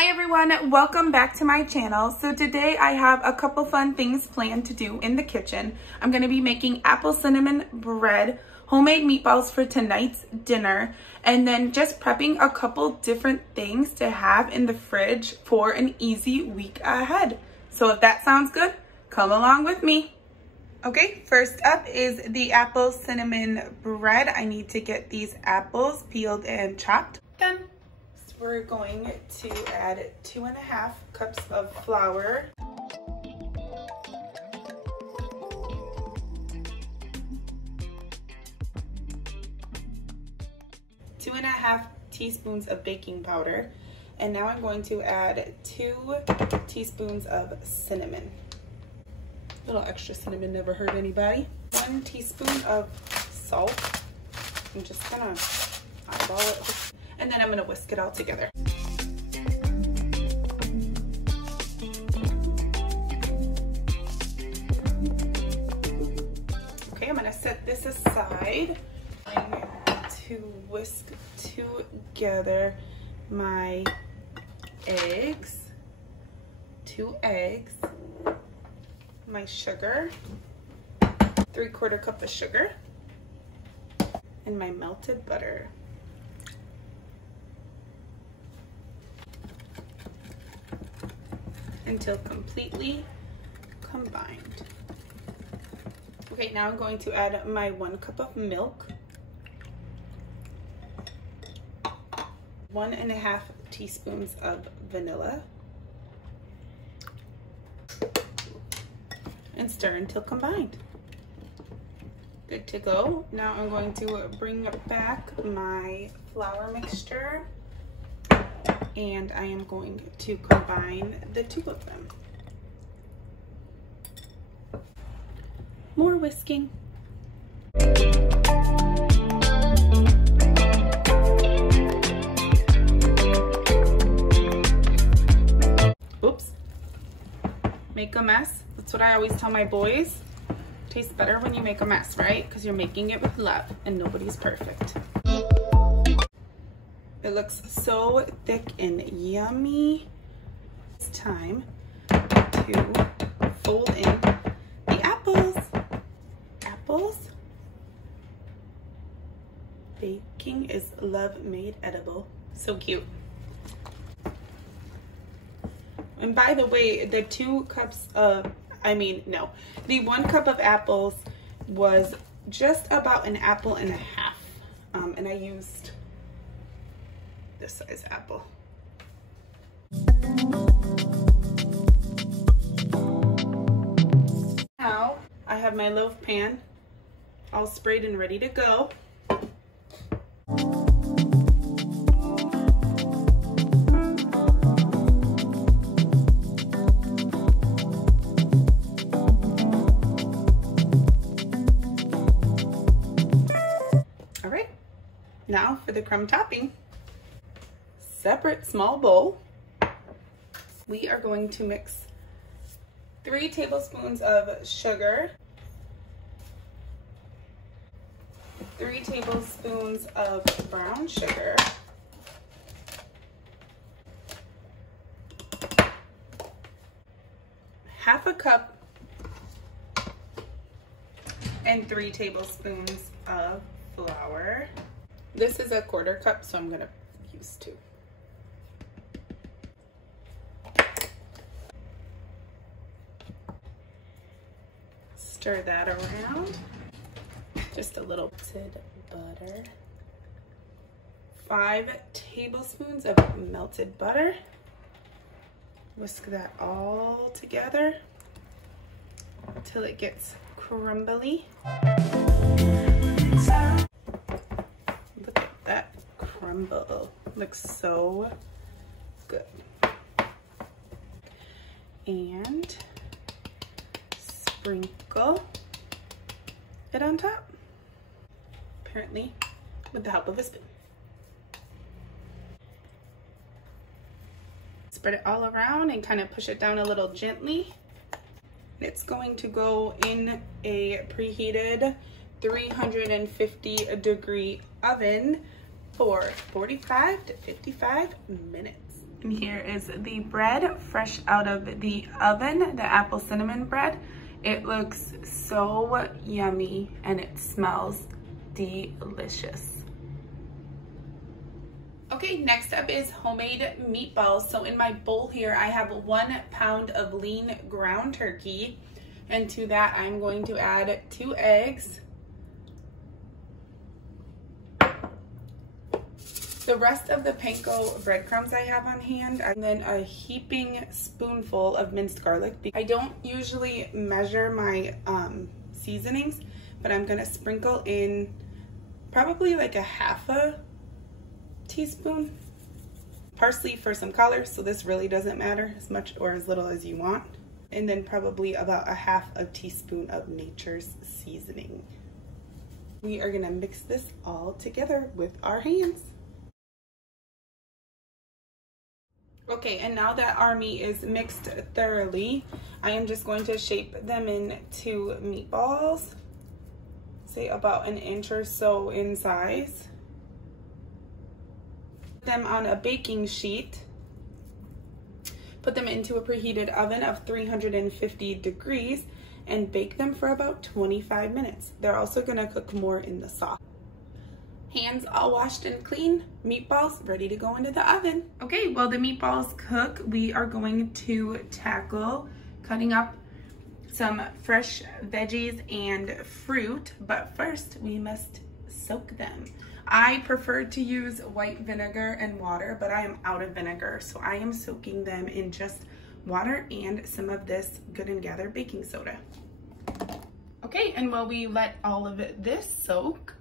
Hi everyone, welcome back to my channel. So today I have a couple fun things planned to do in the kitchen. I'm going to be making apple cinnamon bread, homemade meatballs for tonight's dinner, and then just prepping a couple different things to have in the fridge for an easy week ahead. So if that sounds good, come along with me. Okay, first up is the apple cinnamon bread. I need to get these apples peeled and chopped. Done. We're going to add 2.5 cups of flour. 2.5 teaspoons of baking powder. And now I'm going to add 2 teaspoons of cinnamon. A little extra cinnamon never hurt anybody. 1 teaspoon of salt. I'm just gonna eyeball it. And then I'm gonna whisk it all together. Okay, I'm gonna set this aside. I'm going to whisk together my eggs, 2 eggs, my sugar, 3/4 cup of sugar, and my melted butter. Until completely combined. Okay, now I'm going to add my 1 cup of milk, 1.5 teaspoons of vanilla, and stir until combined. Good to go. Now I'm going to bring back my flour mixture, and I am going to combine the 2 of them. More whisking. Oops. Make a mess. That's what I always tell my boys. Tastes better when you make a mess, right? Because you're making it with love and nobody's perfect. It looks so thick and yummy. It's time to fold in the apples. Apples. Baking is love made edible. So cute. And by the way, the 2 cups of, the 1 cup of apples was just about an apple and a half. And I used this size apple. Now I have my loaf pan all sprayed and ready to go. All right, now for the crumb topping. Separate small bowl, we are going to mix 3 tablespoons of sugar, 3 tablespoons of brown sugar, 1/2 cup, and 3 tablespoons of flour. This is a 1/4 cup, so I'm gonna use 2. Stir that around. Just a little melted butter. 5 tablespoons of melted butter. Whisk that all together until it gets crumbly. Look at that crumble. Looks so good. And sprinkle it on top, apparently with the help of a spoon. Spread it all around and kind of push it down a little gently. It's going to go in a preheated 350-degree oven for 45 to 55 minutes. And here is the bread fresh out of the oven, the apple cinnamon bread. It looks so yummy and it smells delicious. Okay, next up is homemade meatballs. So in my bowl here, I have 1 pound of lean ground turkey. And to that, I'm going to add 2 eggs. The rest of the panko breadcrumbs I have on hand, and then a heaping spoonful of minced garlic. I don't usually measure my seasonings, but I'm gonna sprinkle in probably like a half a teaspoon. Parsley for some color, so this really doesn't matter, as much or as little as you want. And then probably about a half a teaspoon of Nature's seasoning. We are gonna mix this all together with our hands. Okay, and now that our meat is mixed thoroughly, I am just going to shape them into meatballs, say about 1 inch or so in size. Put them on a baking sheet. Put them into a preheated oven of 350 degrees and bake them for about 25 minutes. They're also gonna cook more in the sauce. Hands all washed and clean, meatballs ready to go into the oven. Okay, while the meatballs cook, we are going to tackle cutting up some fresh veggies and fruit, but first we must soak them. I prefer to use white vinegar and water, but I am out of vinegar, so I am soaking them in just water and some of this Good and Gather baking soda. Okay, and while we let all of this soak,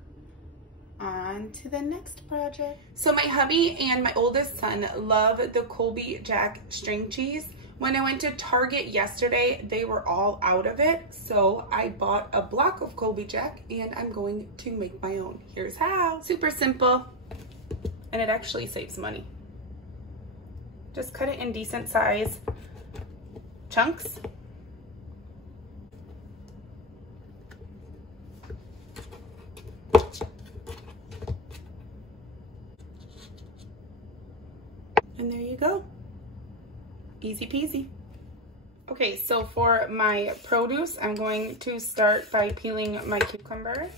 on to the next project. So my hubby and my oldest son love the Colby Jack string cheese. When I went to Target yesterday, they were all out of it. So I bought a block of Colby Jack and I'm going to make my own. Here's how. Super simple, and it actually saves money. Just cut it in decent size chunks. And there you go. Easy peasy. Okay, so for my produce, I'm going to start by peeling my cucumber.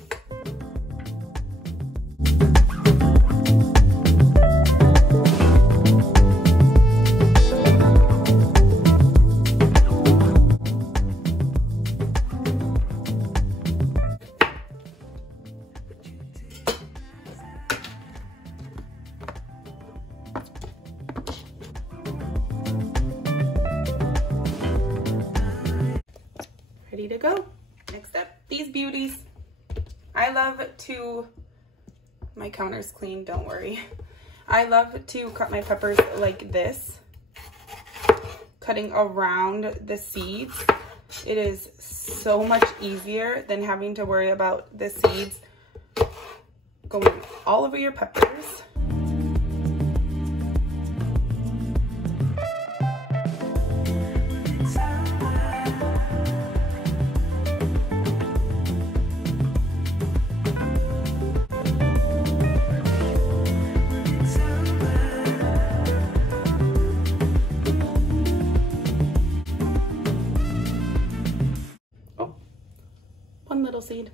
Ready to go. Next up, these beauties. I love to, my counter's clean, don't worry. I love to cut my peppers like this, cutting around the seeds. It is so much easier than having to worry about the seeds going all over your peppers. One little seed.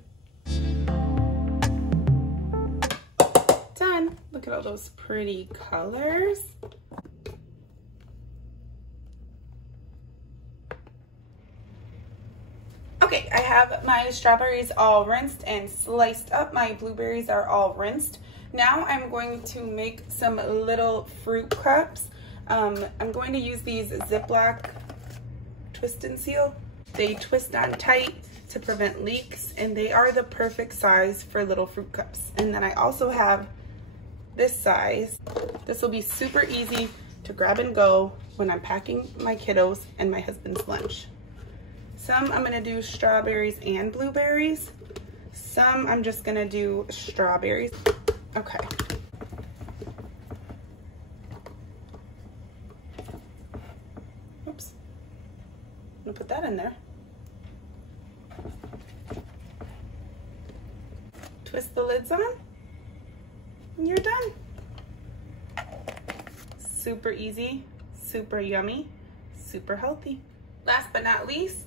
Done. Look at all those pretty colors. Okay, I have my strawberries all rinsed and sliced up. My blueberries are all rinsed. Now I'm going to make some little fruit cups. I'm going to use these Ziploc twist and seal. They twist on tight to prevent leaks, and they are the perfect size for little fruit cups. And then I also have this size. This will be super easy to grab and go when I'm packing my kiddos and my husband's lunch. Some I'm gonna do strawberries and blueberries. Some I'm just gonna do strawberries. Okay. Oops. I'm gonna put that in there. Twist the lids on, and you're done. super easy, super yummy, super healthy. Last but not least,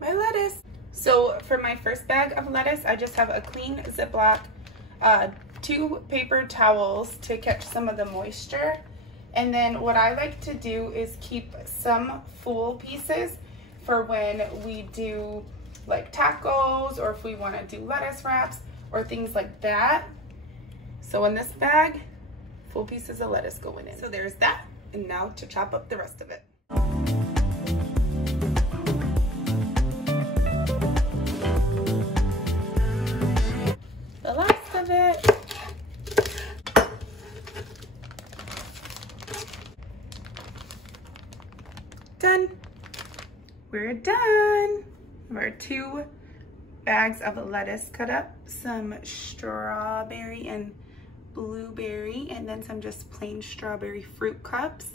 my lettuce. So for my first bag of lettuce, I just have a clean Ziploc, 2 paper towels to catch some of the moisture. And then what I like to do is keep some full pieces for when we do like tacos, or if we want to do lettuce wraps or things like that. So in this bag, full pieces of lettuce going in. So there's that. And now to chop up the rest of it. The last of it. Done. We're done. Our 2 bags of lettuce cut up, some strawberry and blueberry, and then some just plain strawberry fruit cups.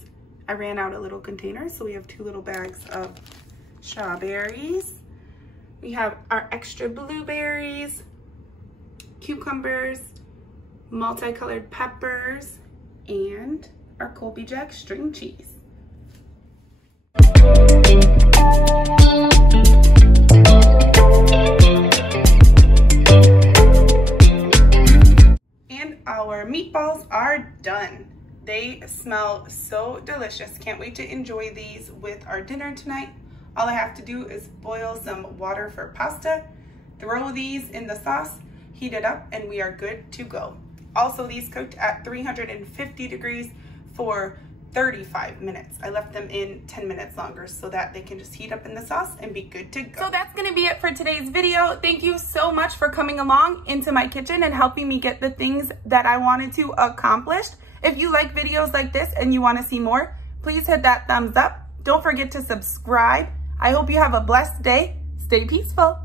I ran out of little containers, so we have 2 little bags of strawberries. We have our extra blueberries, cucumbers, multicolored peppers, and our Colby Jack string cheese. And our meatballs are done. They smell so delicious. Can't wait to enjoy these with our dinner tonight. All I have to do is boil some water for pasta, throw these in the sauce, heat it up, and we are good to go. Also, these cooked at 350 degrees for 35 minutes. I left them in 10 minutes longer so that they can just heat up in the sauce and be good to go. So that's gonna be it for today's video. Thank you so much for coming along into my kitchen and helping me get the things that I wanted to accomplish. If you like videos like this and you wanna see more, please hit that thumbs up. Don't forget to subscribe. I hope you have a blessed day. Stay peaceful.